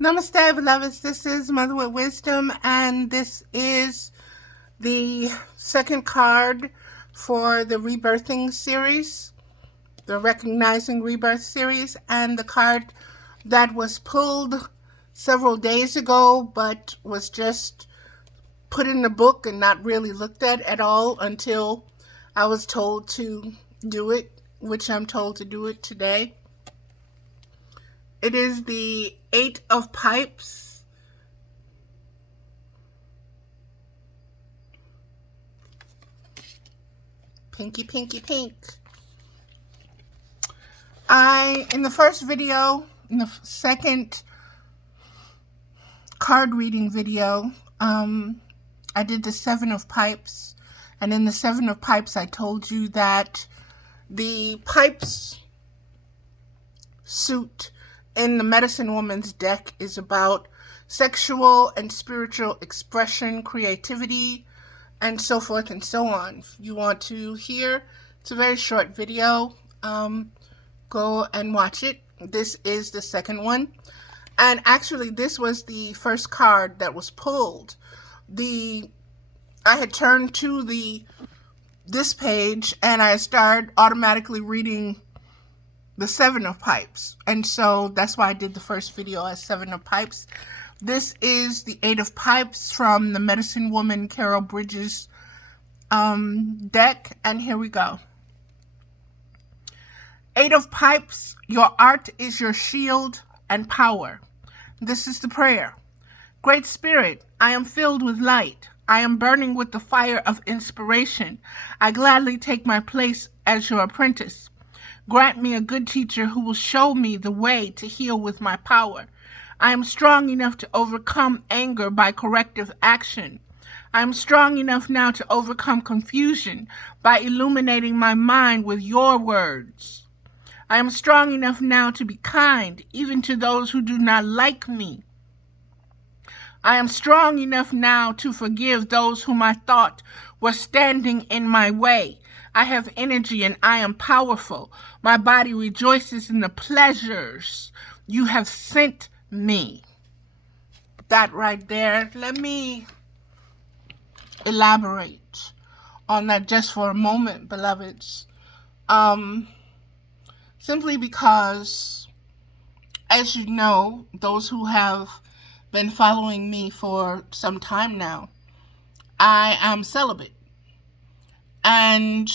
Namaste, beloveds. This is Mother with Wisdom, and this is the second card for the Rebirthing series, the Recognizing Rebirth series, and the card that was pulled several days ago but was just put in the book and not really looked at all until I was told to do it, which I'm told to do it today. It is the Eight of Pipes. Pinky, pinky, pink. In the first video, in the second card reading video, I did the Seven of Pipes. And in the Seven of Pipes, I told you that the pipes suit in the Medicine Woman's deck is about sexual and spiritual expression, creativity, and so forth and so on. If you want to hear, it's a very short video. Go and watch it. This is the second one. And actually, this was the first card that was pulled. I had turned to this page and I started automatically reading the Seven of Pipes. And so that's why I did the first video as Seven of Pipes. This is the Eight of Pipes from the Medicine Woman Carol Bridges deck. And here we go. Eight of Pipes, your art is your shield and power. This is the prayer. Great Spirit, I am filled with light. I am burning with the fire of inspiration. I gladly take my place as your apprentice. Grant me a good teacher who will show me the way to heal with my power. I am strong enough to overcome anger by corrective action. I am strong enough now to overcome confusion by illuminating my mind with your words. I am strong enough now to be kind, even to those who do not like me. I am strong enough now to forgive those whom I thought were standing in my way. I have energy and I am powerful. My body rejoices in the pleasures you have sent me. That right there, let me elaborate on that just for a moment, beloveds. Simply because, as you know, those who have been following me for some time now, I am celibate. And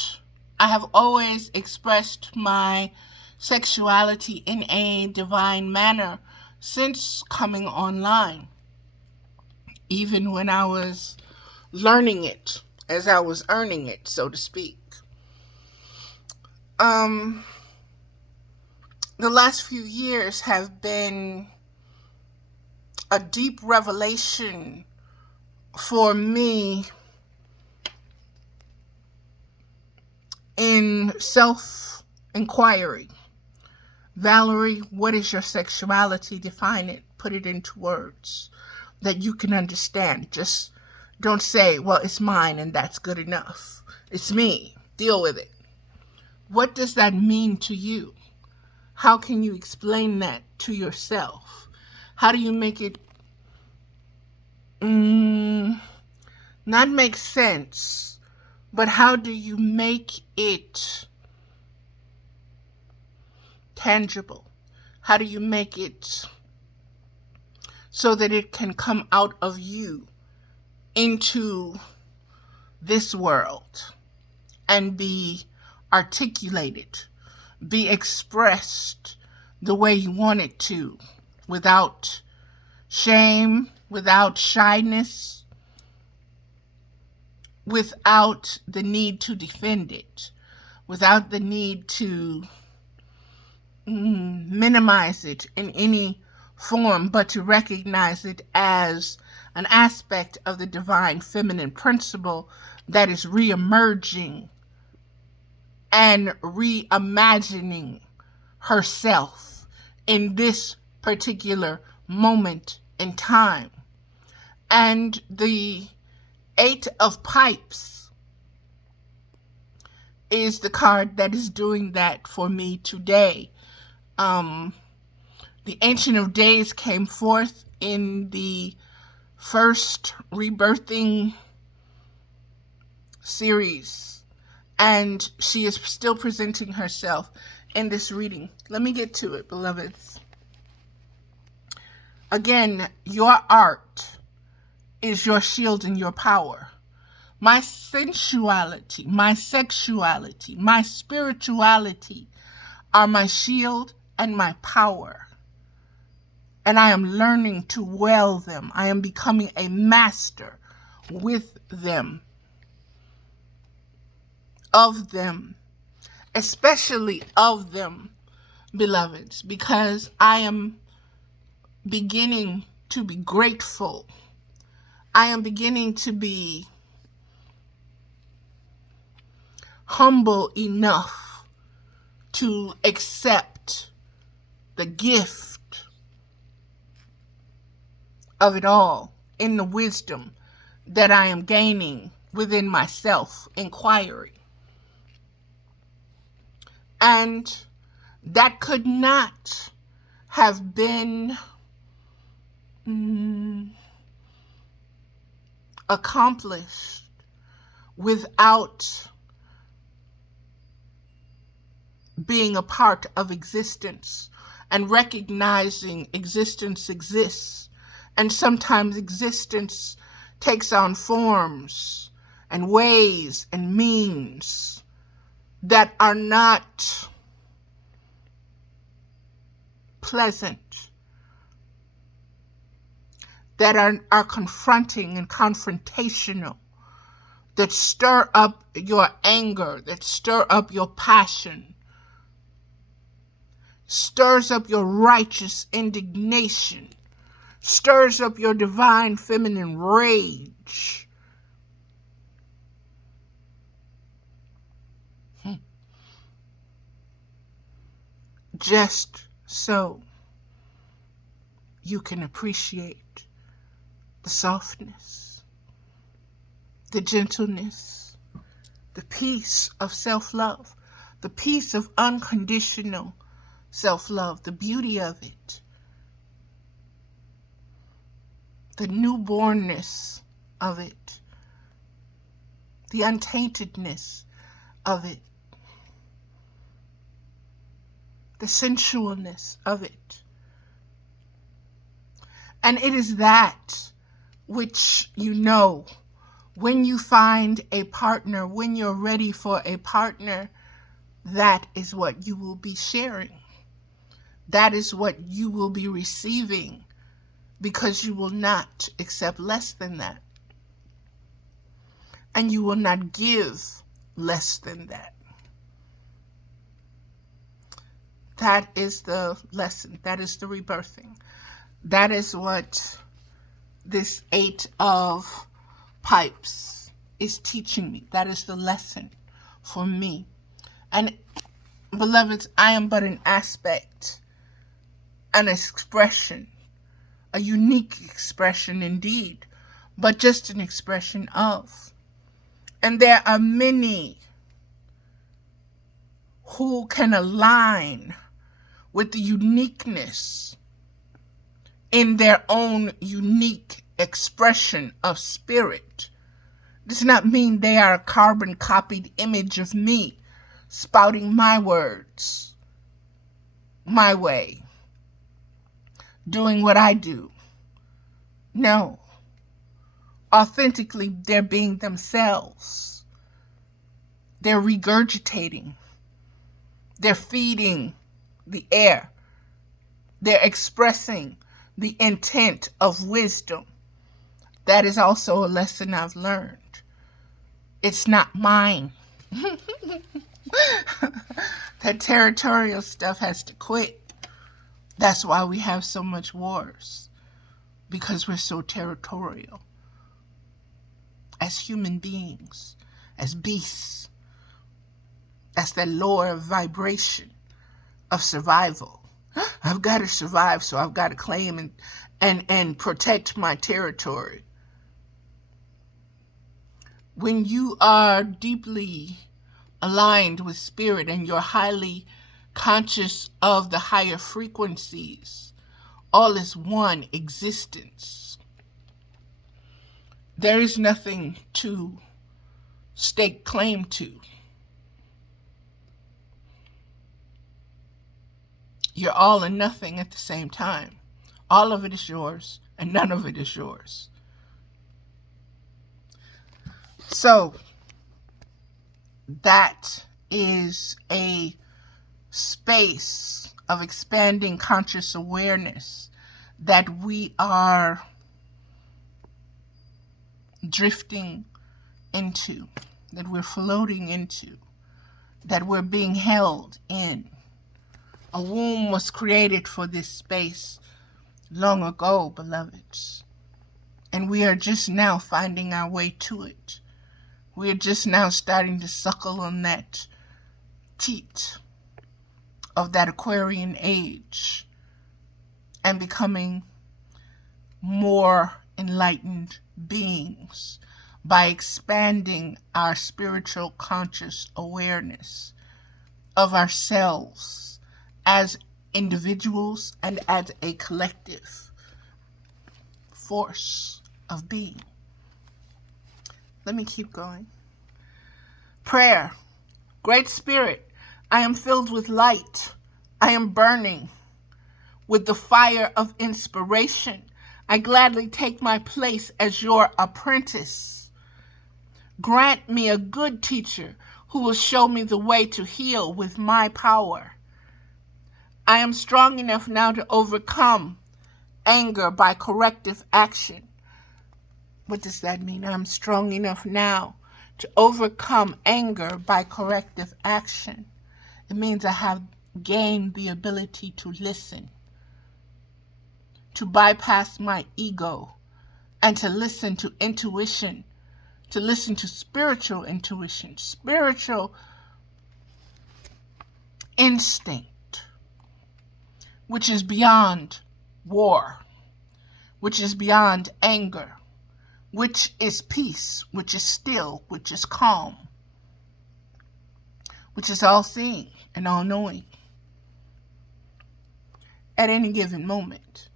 I have always expressed my sexuality in a divine manner since coming online. Even when I was learning it, as I was earning it, so to speak. The last few years have been a deep revelation for me in self-inquiry. Valerie, what is your sexuality? Define it. Put it into words that you can understand. Just don't say, well, it's mine and that's good enough. It's me. Deal with it. What does that mean to you? How can you explain that to yourself? How do you make it not make sense, but how do you make it tangible? How do you make it so that it can come out of you into this world and be articulated, be expressed the way you want it to, without shame, without shyness, without the need to defend it, without the need to minimize it in any form, but to recognize it as an aspect of the divine feminine principle that is reemerging and reimagining herself in this particular moment in time. And the Eight of Pipes is the card that is doing that for me today. The The Ancient of Days came forth in the first Rebirthing series, and she is still presenting herself in this reading. Let me get to it, beloveds. Again, your art is your shield and your power. My sensuality, my sexuality, my spirituality are my shield and my power. And I am learning to wield them. I am becoming a master with them, of them, especially of them, beloveds, because I am beginning to be grateful. I am beginning to be humble enough to accept the gift of it all in the wisdom that I am gaining within myself, inquiry. And that could not have been accomplished without being a part of existence and recognizing existence exists. And sometimes existence takes on forms and ways and means that are not pleasant, that are confronting and confrontational, that stir up your anger, that stir up your passion, stirs up your righteous indignation, stirs up your divine feminine rage. Just so you can appreciate the softness, the gentleness, the peace of self-love, the peace of unconditional self-love, the beauty of it, the newbornness of it, the untaintedness of it, the sensualness of it. And it is that which you know when you find a partner, when you're ready for a partner, that is what you will be sharing. That is what you will be receiving, because you will not accept less than that. And you will not give less than that. That is the lesson. That is the rebirthing. That is what this 8 of pipes is teaching me. That is the lesson for me. And beloveds, I am but an aspect, an expression, a unique expression indeed, but just an expression of. And there are many who can align with the uniqueness in their own unique expression of spirit. Does not mean they are a carbon copied image of me, spouting my words, my way, doing what I do. No. Authentically, they're being themselves. They're regurgitating. They're feeding the air. They're expressing the intent of wisdom. That is also a lesson I've learned. It's not mine. That territorial stuff has to quit. That's why we have so much wars. Because we're so territorial. As human beings. As beasts. As that lower vibration of survival. I've got to survive, so I've got to claim and protect my territory. When you are deeply aligned with spirit and you're highly conscious of the higher frequencies All is one existence. There is nothing to stake claim to. You're all and nothing at the same time. All of it is yours, and none of it is yours. So, that is a space of expanding conscious awareness that we are drifting into, that we're floating into, that we're being held in. A womb was created for this space long ago, beloveds, and we are just now finding our way to it. We are just now starting to suckle on that teat of that Aquarian age and becoming more enlightened beings by expanding our spiritual conscious awareness of ourselves as individuals and as a collective force of being. Let me keep going. Prayer. Great Spirit, I am filled with light. I am burning with the fire of inspiration. I gladly take my place as your apprentice. Grant me a good teacher who will show me the way to heal with my power. I am strong enough now to overcome anger by corrective action. What does that mean? I'm strong enough now to overcome anger by corrective action. It means I have gained the ability to listen, to bypass my ego, and to listen to intuition, to listen to spiritual intuition, spiritual instinct, which is beyond war, which is beyond anger, which is peace, which is still, which is calm, which is all-seeing and all-knowing. At any given moment,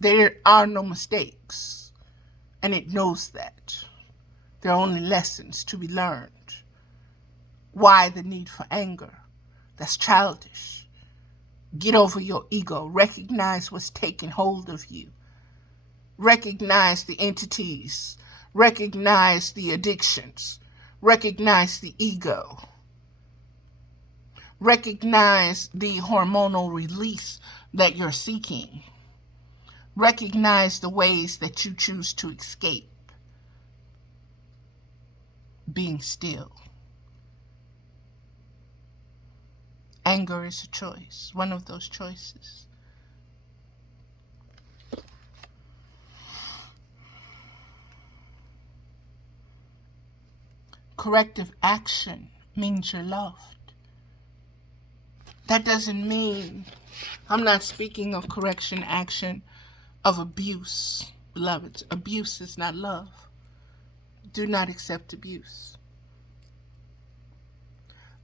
there are no mistakes, and it knows that. There are only lessons to be learned. Why the need for anger? That's childish. Get over your ego. Recognize what's taking hold of you. Recognize the entities. Recognize the addictions. Recognize the ego. Recognize the hormonal release that you're seeking. Recognize the ways that you choose to escape. Being still. Anger is a choice, one of those choices. Corrective action means you're loved. That doesn't mean, I'm not speaking of correction action of abuse, beloveds. Abuse is not love. Do not accept abuse.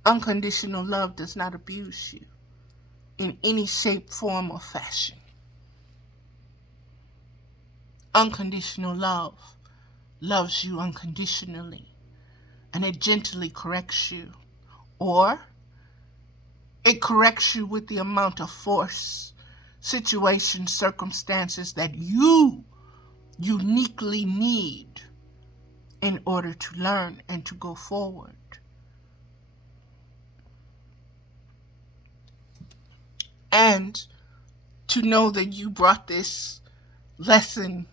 Unconditional love does not abuse you in any shape, form, or fashion. Unconditional love loves you unconditionally, and it gently corrects you, or it corrects you with the amount of force, situations, circumstances that you uniquely need in order to learn and to go forward. And to know that you brought this lesson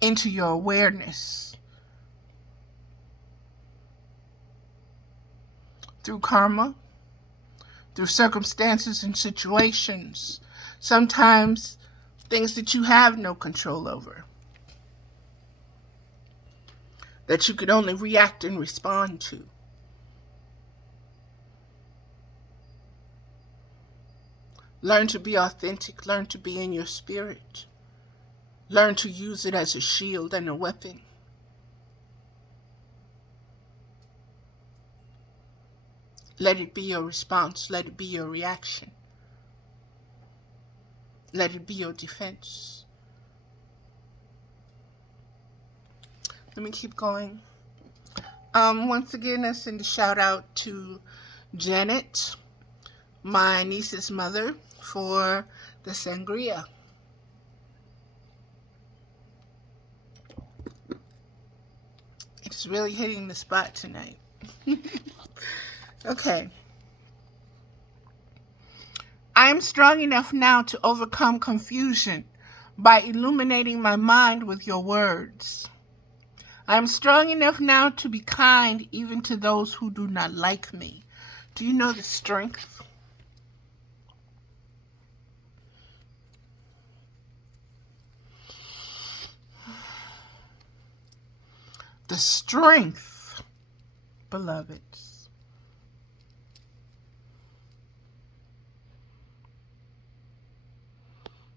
into your awareness through karma, through circumstances and situations, sometimes things that you have no control over, that you could only react and respond to. Learn to be authentic. Learn to be in your spirit. Learn to use it as a shield and a weapon. Let it be your response. Let it be your reaction. Let it be your defense. Let me keep going. Once again, I send a shout out to Janet, my niece's mother, for the sangria. It's really hitting the spot tonight. Okay. I am strong enough now to overcome confusion by illuminating my mind with your words. I am strong enough now to be kind even to those who do not like me. Do you know the strength? The strength, beloveds.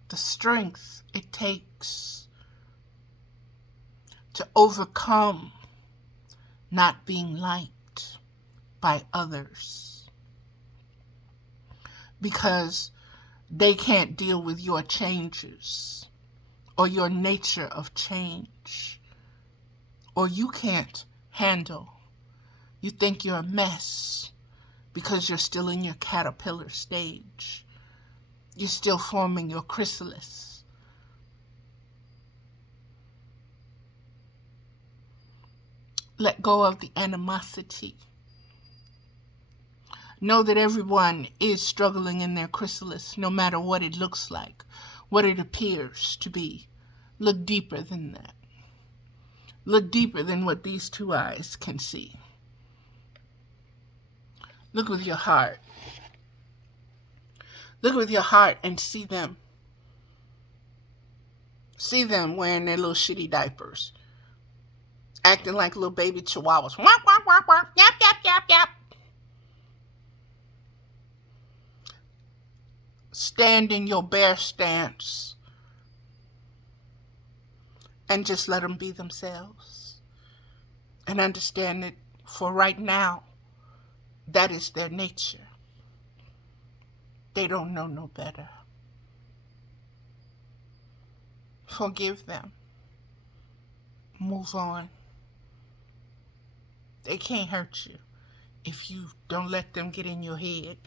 The strength it takes to overcome not being liked by others because they can't deal with your changes or your nature of change, or you can't handle. You think you're a mess because you're still in your caterpillar stage. You're still forming your chrysalis. Let go of the animosity. Know that everyone is struggling in their chrysalis, no matter what it looks like, what it appears to be. Look deeper than that. Look deeper than what these two eyes can see. Look with your heart. Look with your heart and see them. See them wearing their little shitty diapers, acting like little baby chihuahuas. Womp, womp, womp, womp. Yap, yap, yap, yap. Stand in your bear stance and just let them be themselves. And understand that for right now, that is their nature. They don't know no better. Forgive them. Move on. They can't hurt you if you don't let them get in your head.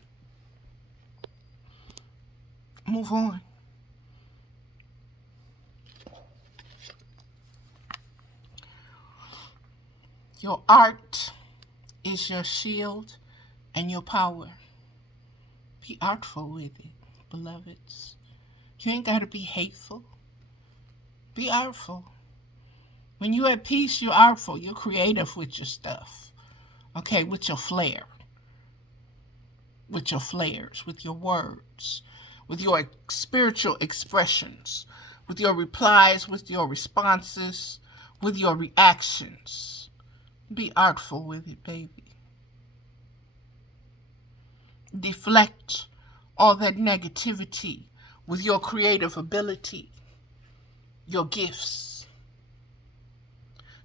Move on. Your art is your shield and your power. Be artful with it, beloveds. You ain't got to be hateful. Be artful. When you're at peace, you're artful. You're creative with your stuff. Okay, with your flair. With your flares, with your words, with your spiritual expressions, with your replies, with your responses, with your reactions. Be artful with it, baby. Deflect all that negativity with your creative ability, your gifts,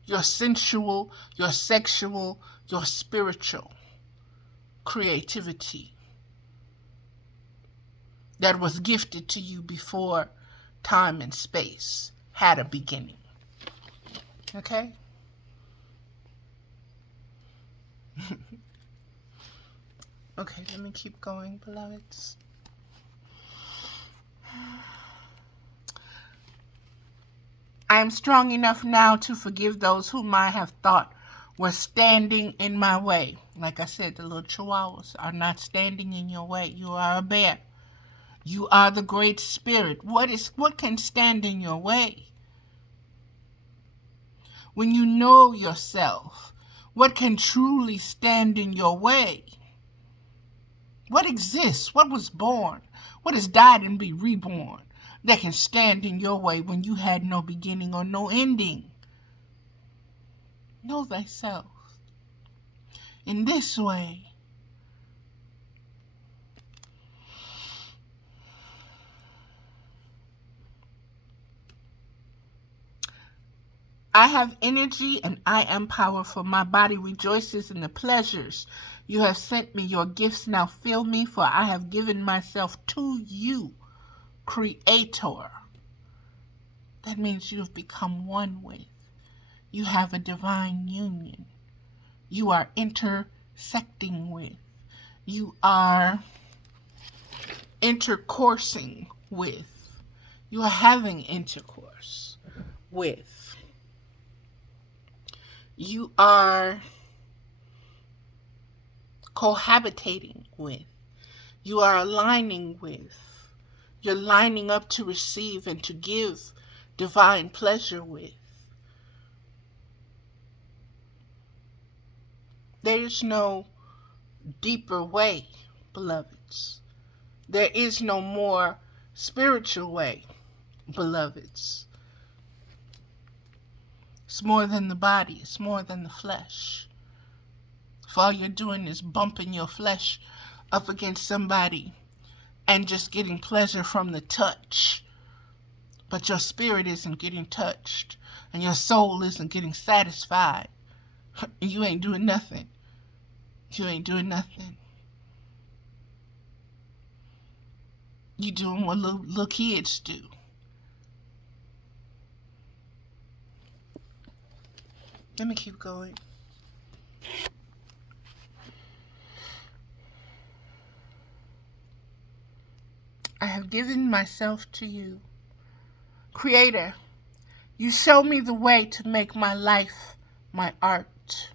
your sensual, your sexual, your spiritual creativity that was gifted to you before time and space had a beginning. Okay? Okay, let me keep going, beloveds. I am strong enough now to forgive those whom I have thought were standing in my way. Like I said, the little chihuahuas are not standing in your way. You are a bear. You are the Great Spirit. What can stand in your way? When you know yourself, what can truly stand in your way? What exists? What was born? What has died and be reborn that can stand in your way when you had no beginning or no ending? Know thyself. In this way, I have energy and I am powerful. My body rejoices in the pleasures you have sent me. Your gifts now fill me, for I have given myself to you. creator. That means you have become one with. You have a divine union. You are intersecting with. You are intercoursing with. You are having intercourse with. You are cohabitating with. You are aligning with. You're lining up to receive and to give divine pleasure with. There is no deeper way, beloveds. There is no more spiritual way, beloveds. It's more than the body. It's more than the flesh. If all you're doing is bumping your flesh up against somebody and just getting pleasure from the touch, but your spirit isn't getting touched and your soul isn't getting satisfied, you ain't doing nothing. You ain't doing nothing. You doing what little kids do. Let me keep going. I have given myself to you. Creator, you show me the way to make my life my art.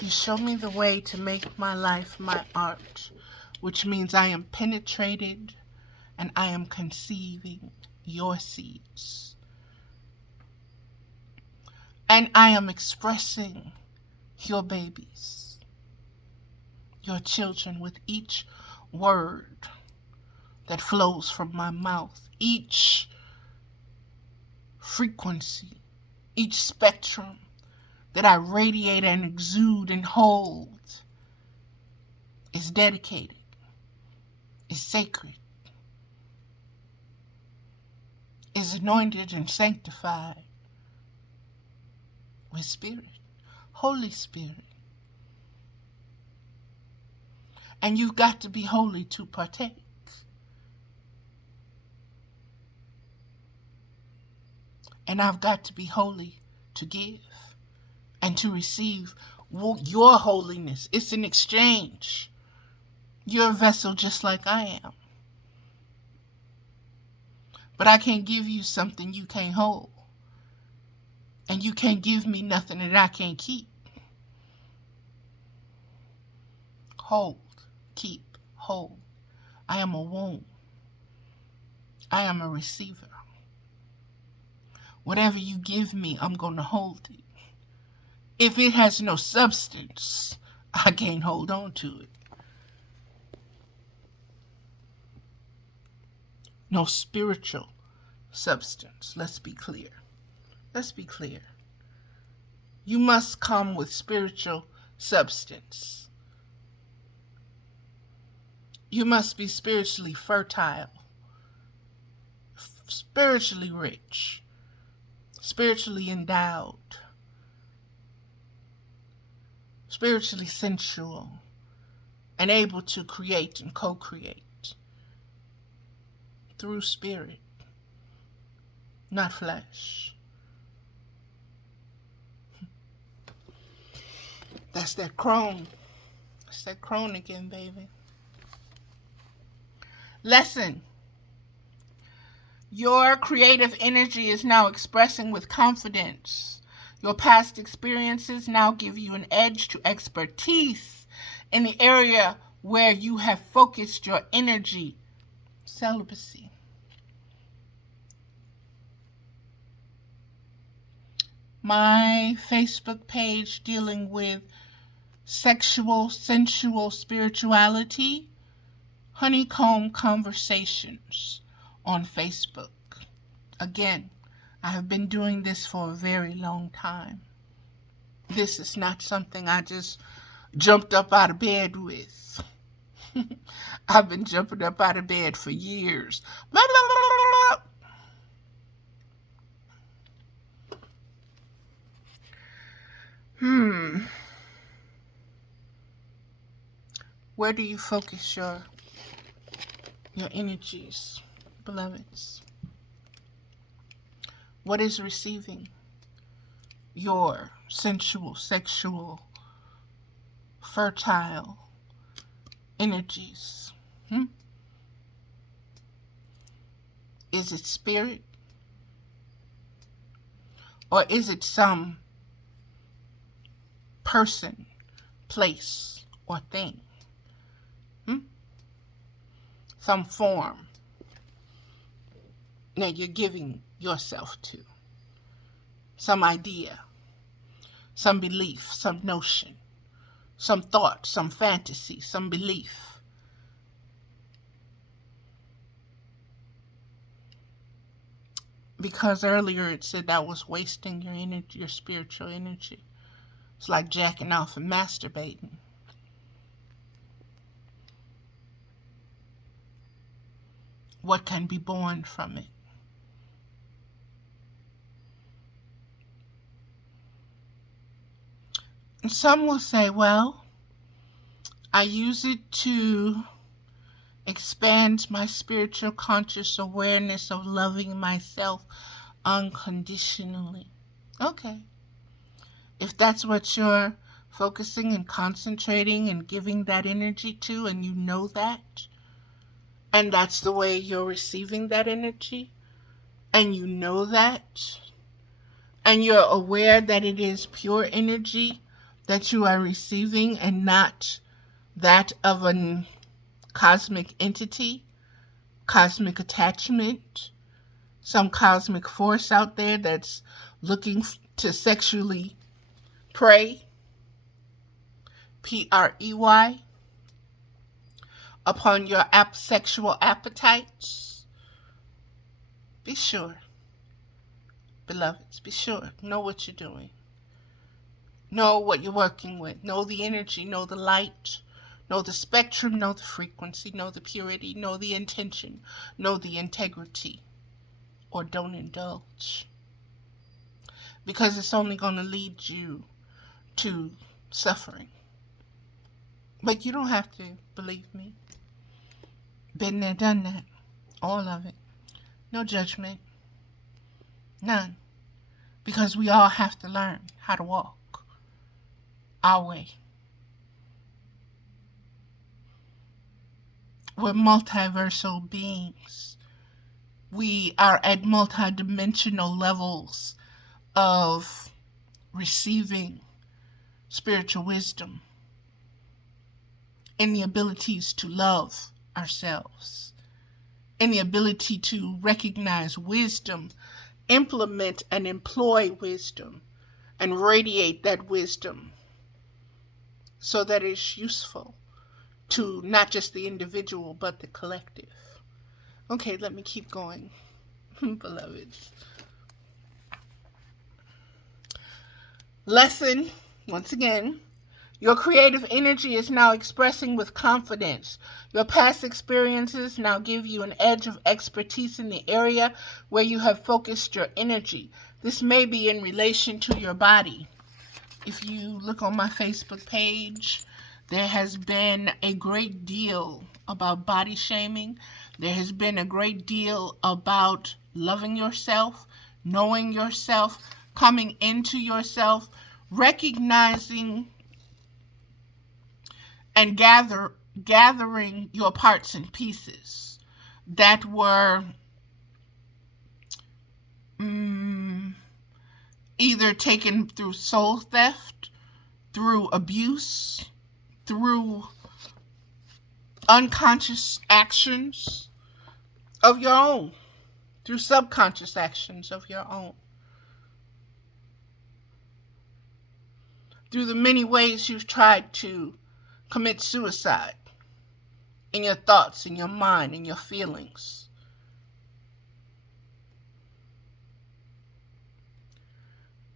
You show me the way to make my life my art, which means I am penetrated and I am conceiving your seeds. And I am expressing your babies, your children, with each word that flows from my mouth, each frequency, each spectrum that I radiate and exude and hold is dedicated, is sacred, is anointed and sanctified with Spirit, Holy Spirit. And you've got to be holy to partake. And I've got to be holy to give and to receive your holiness. It's an exchange. You're a vessel just like I am. But I can't give you something you can't hold. And you can't give me nothing that I can't keep. Hold, keep, hold. I am a womb. I am a receiver. Whatever you give me, I'm going to hold it. If it has no substance, I can't hold on to it. No spiritual substance. Let's be clear. Let's be clear. You must come with spiritual substance. You must be spiritually fertile, spiritually rich, spiritually endowed, spiritually sensual, and able to create and co-create through spirit, not flesh. That's that crone. That's that crone again, baby. Lesson. Your creative energy is now expressing with confidence. Your past experiences now give you an edge to expertise in the area where you have focused your energy. Celibacy. My Facebook page dealing with sexual, sensual spirituality, Honeycomb Conversations on Facebook. Again, I have been doing this for a very long time. This is not something I just jumped up out of bed with. I've been jumping up out of bed for years. Blah, blah, blah, blah, blah. Where do you focus your your energies, beloveds. What is receiving your sensual, sexual, fertile energies? Is it spirit? Or is it some person, place, or thing? Some form that you're giving yourself to. Some idea, some belief, some notion, some thought, some fantasy, some belief. Because earlier it said that was wasting your energy, your spiritual energy. It's like jacking off and masturbating. What can be born from it? And some will say, well, I use it to expand my spiritual conscious awareness of loving myself unconditionally. Okay. If that's what you're focusing and concentrating and giving that energy to, and you know that, and that's the way you're receiving that energy, and you know that, and you're aware that it is pure energy that you are receiving and not that of a cosmic entity, cosmic attachment, some cosmic force out there that's looking to sexually prey, Prey, upon your sexual appetites. Be sure, beloveds, be sure. Know what you're doing. Know what you're working with. Know the energy, know the light, know the spectrum, know the frequency, know the purity, know the intention, know the integrity, or don't indulge. Because it's only going to lead you to suffering. But you don't have to, believe me. Been there, done that. All of it. No judgment. None. Because we all have to learn how to walk our way. We're multiversal beings. We are at multidimensional levels of receiving spiritual wisdom and the abilities to love ourselves and the ability to recognize wisdom, implement and employ wisdom, and radiate that wisdom so that it's useful to not just the individual but the collective. Okay, let me keep going, beloveds. Lesson, once again, your creative energy is now expressing with confidence. Your past experiences now give you an edge of expertise in the area where you have focused your energy. This may be in relation to your body. If you look on my Facebook page, there has been a great deal about body shaming. There has been a great deal about loving yourself, knowing yourself, coming into yourself, recognizing and gathering your parts and pieces that were either taken through soul theft, through abuse, through unconscious actions of your own, through subconscious actions of your own, through the many ways you've tried to commit suicide in your thoughts, in your mind, in your feelings.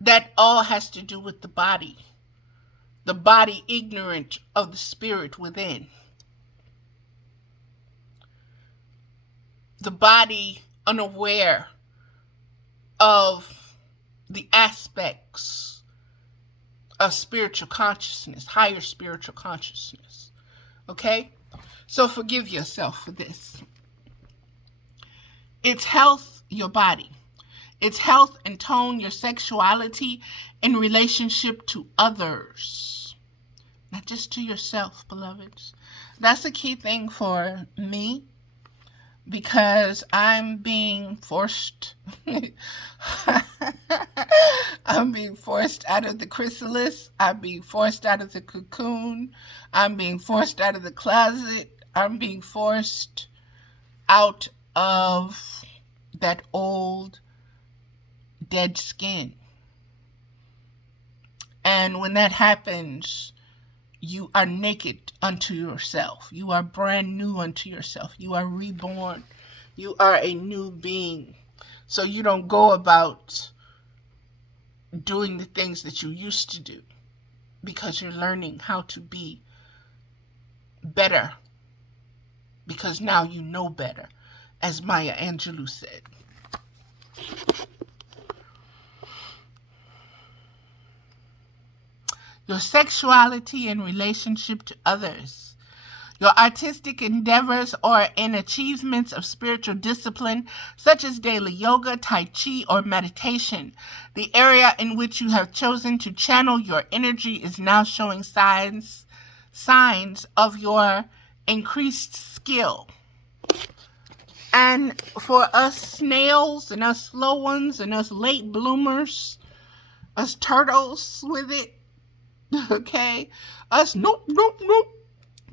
That all has to do with the body ignorant of the spirit within, the body unaware of the aspects of spiritual consciousness, higher spiritual consciousness. Okay? So forgive yourself for this. It's health, your body. It's health and tone, your sexuality in relationship to others, not just to yourself, beloveds. That's a key thing for me, because I'm being forced. I'm being forced out of the chrysalis. I'm being forced out of the cocoon. I'm being forced out of the closet. I'm being forced out of that old dead skin. And when that happens, you are naked unto yourself. You are brand new unto yourself. You are reborn. You are a new being. So you don't go about doing the things that you used to do, because you're learning how to be better, because now you know better, as Maya Angelou said. Your sexuality in relationship to others. Your artistic endeavors or in achievements of spiritual discipline, such as daily yoga, tai chi, or meditation. The area in which you have chosen to channel your energy is now showing signs of your increased skill. And for us snails and us slow ones and us late bloomers, us turtles with it, okay? Us, nope.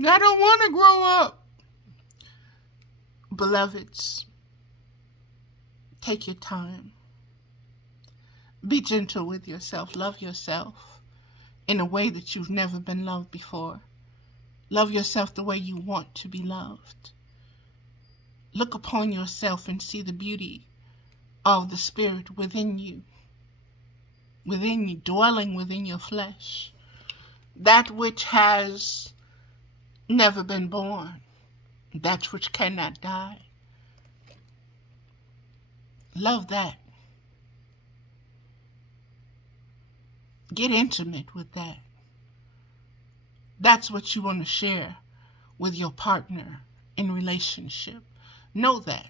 I don't want to grow up. Beloveds, take your time. Be gentle with yourself. Love yourself in a way that you've never been loved before. Love yourself the way you want to be loved. Look upon yourself and see the beauty of the Spirit within you, dwelling within your flesh. That which has never been born, that which cannot die. Love that. Get intimate with that. That's what you want to share with your partner in relationship. Know that.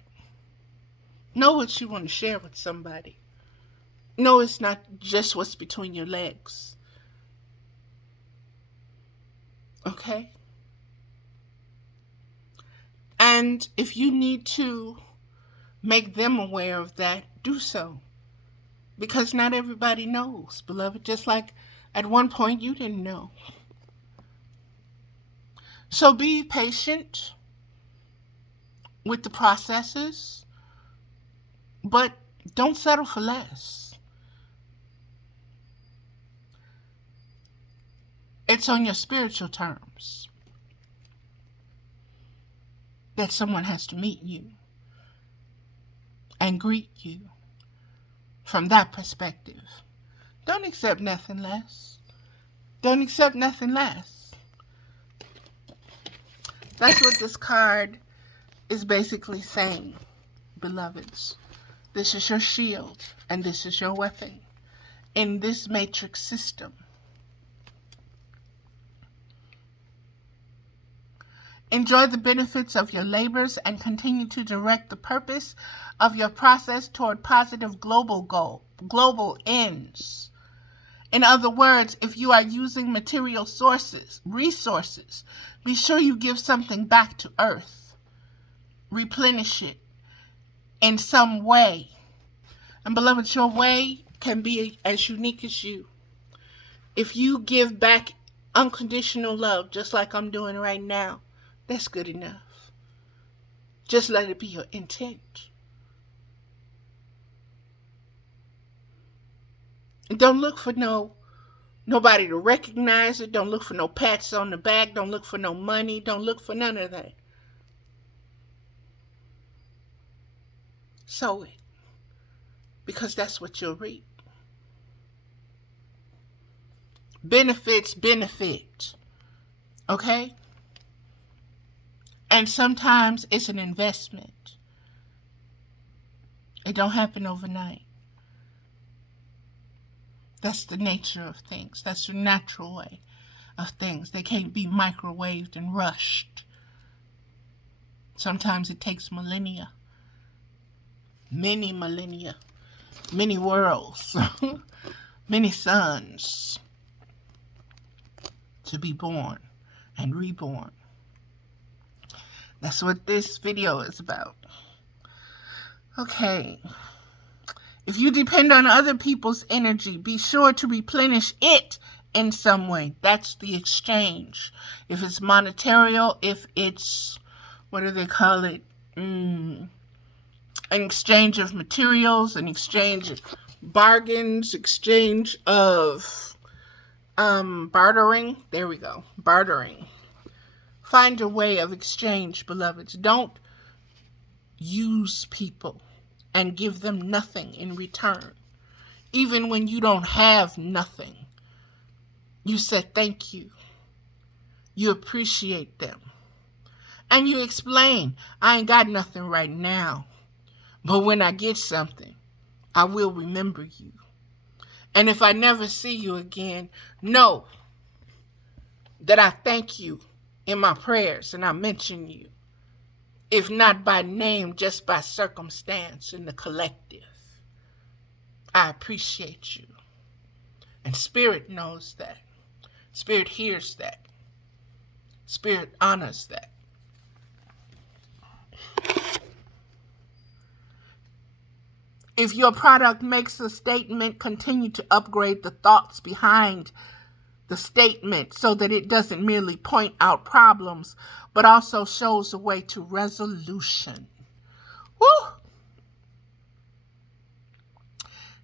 Know what you want to share with somebody. No, it's not just what's between your legs. Okay? And if you need to make them aware of that, do so. Because not everybody knows, beloved. Just like at one point you didn't know. So be patient with the processes, but don't settle for less. It's on your spiritual terms that someone has to meet you and greet you from that perspective. Don't accept nothing less. Don't accept nothing less. That's what this card is basically saying, beloveds. This is your shield and this is your weapon in this matrix system. Enjoy the benefits of your labors and continue to direct the purpose of your process toward positive global ends. In other words, if you are using material resources, be sure you give something back to earth. Replenish it in some way. And beloved, your way can be as unique as you. If you give back unconditional love, just like I'm doing right now, that's good enough. Just let it be your intent. And don't look for nobody to recognize it. Don't look for no pats on the back. Don't look for no money. Don't look for none of that. Sow it. Because that's what you'll reap. Benefits benefit. Okay? And sometimes it's an investment. It don't happen overnight. That's the nature of things. That's the natural way of things. They can't be microwaved and rushed. Sometimes it takes millennia many millennia, many worlds, many suns to be born and reborn. That's what this video is about. Okay. If you depend on other people's energy, be sure to replenish it in some way. That's the exchange. If it's monetary, if it's, what do they call it? An exchange of materials, an exchange of bargains, exchange of bartering. There we go. Bartering. Find a way of exchange, beloveds. Don't use people and give them nothing in return. Even when you don't have nothing, you say thank you. You appreciate them. And you explain, I ain't got nothing right now, but when I get something, I will remember you. And if I never see you again, know that I thank you in my prayers and I mention you. If not by name, just by circumstance in the collective. I appreciate you. And Spirit knows that. Spirit hears that. Spirit honors that. If your product makes a statement, continue to upgrade the thoughts behind the statement so that it doesn't merely point out problems, but also shows a way to resolution. Woo!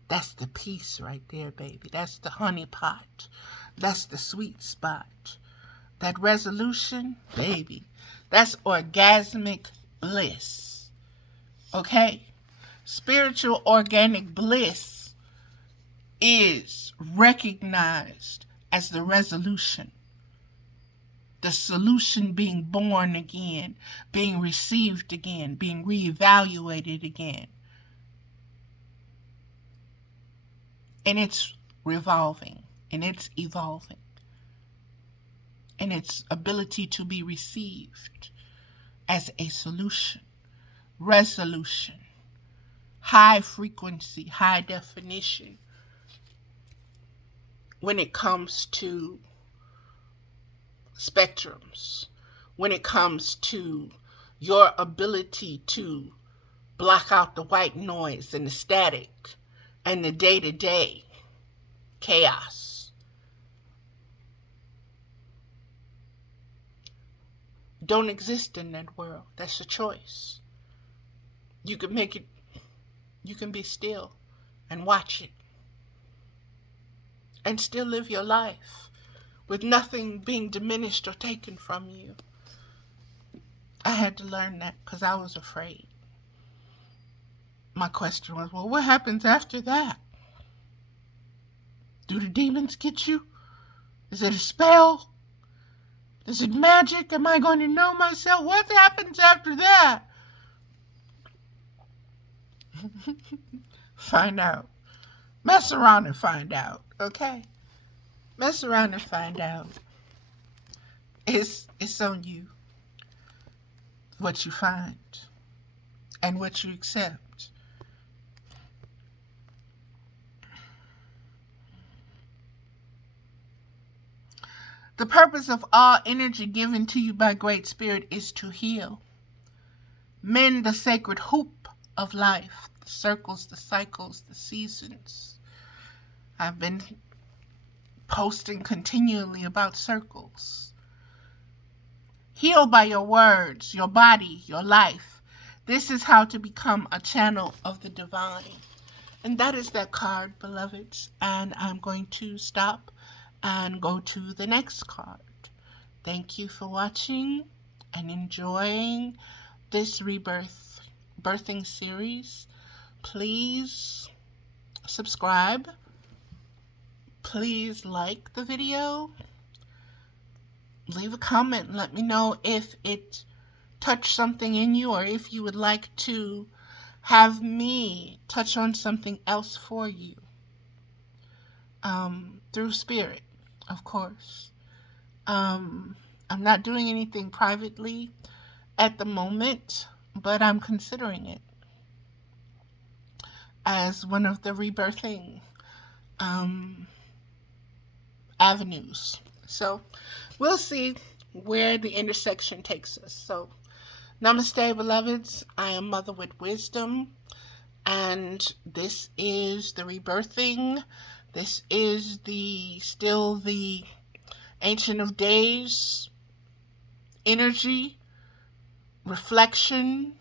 That's the peace right there, baby. That's the honey pot. That's the sweet spot. That resolution, baby, that's orgasmic bliss. Okay? Spiritual organic bliss is recognized as the resolution. The solution being born again, being received again, being reevaluated again. And it's revolving, and it's evolving. And its ability to be received as a solution, resolution, high frequency, high definition when it comes to spectrums, when it comes to your ability to block out the white noise and the static and the day-to-day chaos. Don't exist in that world. That's a choice. You can make it, you can be still and watch it and still live your life with nothing being diminished or taken from you. I had to learn that because I was afraid. My question was, well, what happens after that? Do the demons get you? Is it a spell? Is it magic? Am I going to know myself? What happens after that? Find out. Mess around and find out, okay? Mess around and find out. It's on you. What you find and what you accept. The purpose of all energy given to you by Great Spirit is to heal. Mend the sacred hoop of life, the circles, the cycles, the seasons. I've been posting continually about circles. Heal by your words, your body, your life. This is how to become a channel of the divine. And that is that card, beloveds. And I'm going to stop and go to the next card. Thank you for watching and enjoying this birthing series. Please subscribe. Please like the video. Leave a comment and let me know if it touched something in you or if you would like to have me touch on something else for you. Through spirit, of course. I'm not doing anything privately at the moment, but I'm considering it. as one of the rebirthing avenues. So we'll see where the intersection takes us. So namaste, beloveds. I am Mother with Wisdom, and this is the rebirthing. This is still the Ancient of Days energy, reflection,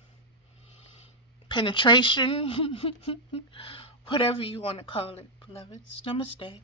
penetration, whatever you want to call it, beloveds. Namaste.